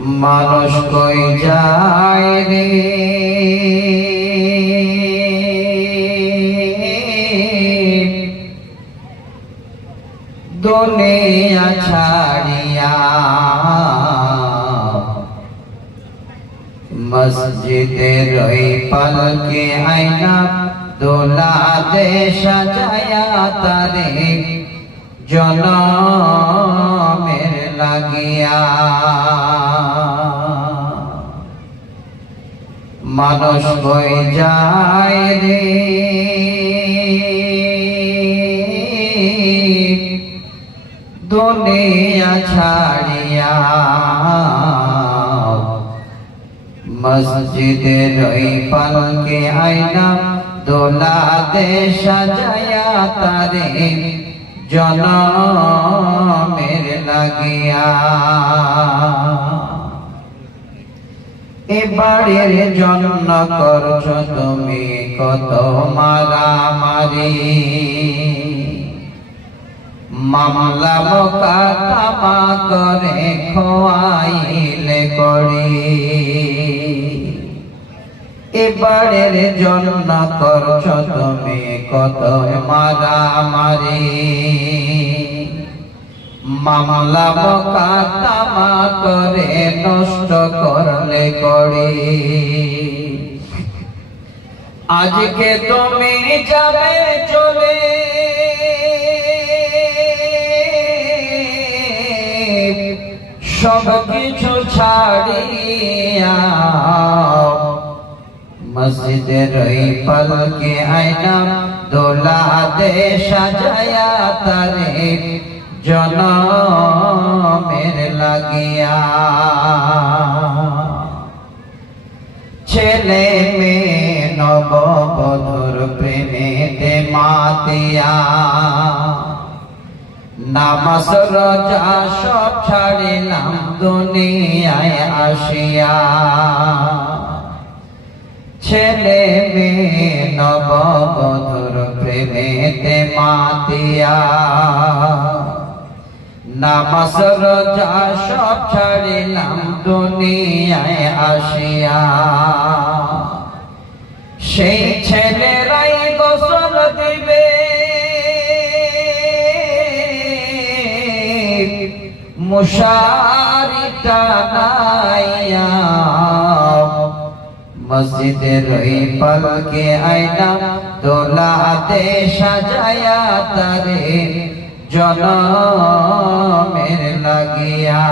মানুষ কই যায় রে দুনিয়া ছাড়িয়া, মসজিদের ওই পালকে আয়না দোলা দে সাজায়া তারে জনমের লাগিয়া। মানুষ কই যায় রে দুনিয়া ছাড়িয়া, মসজিদের ওই পালকে আয়না দোলা দে সাজায়া তারে জনমের লাগিয়া। এবারের জন্য করছো তুমি কত মারামারি, মামলা মোকদ্দমা করে খোয়াইলে করি। এবারের জন্য করছো তুমি কত মারামারি, মামলা মোকদ্দমা করে নষ্ট করলে করি। আজকে তুমি যাবে চলে, সব কিছু ছাড়িয়া, মসজিদের ওই পালকে আয়না দোলা দে সাজায়া তারে জনমের লাগিয়া। ছেলে মেয়ে নববধূর প্রেমেতে মাতিয়া, নামাজ রোজা সব ছাড়িলাম দুনিয়ায় আসিয়া। ছেলে মেয়ে নববধূর প্রেমেতে মাতিয়া, নামাজ রোজা সব ছাড়িলাম দুনিয়ায় আসিয়া। সেই ছেলেরাই গোসল দিবে, মশারি টানাইয়া, মসজিদের ওই পালকে আয়না দোলা দে সাজায়া তারে জনমের লাগিয়া।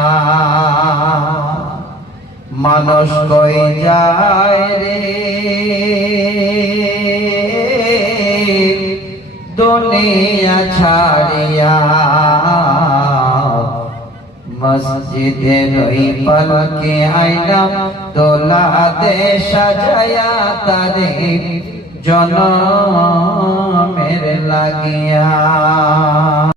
মানুষ কই যায় রে দুনিয়া ছাড়িয়া, মসজিদের ওই পালকে আয়না দোলা দে সাজায়া তারে জনমের লাগিয়া।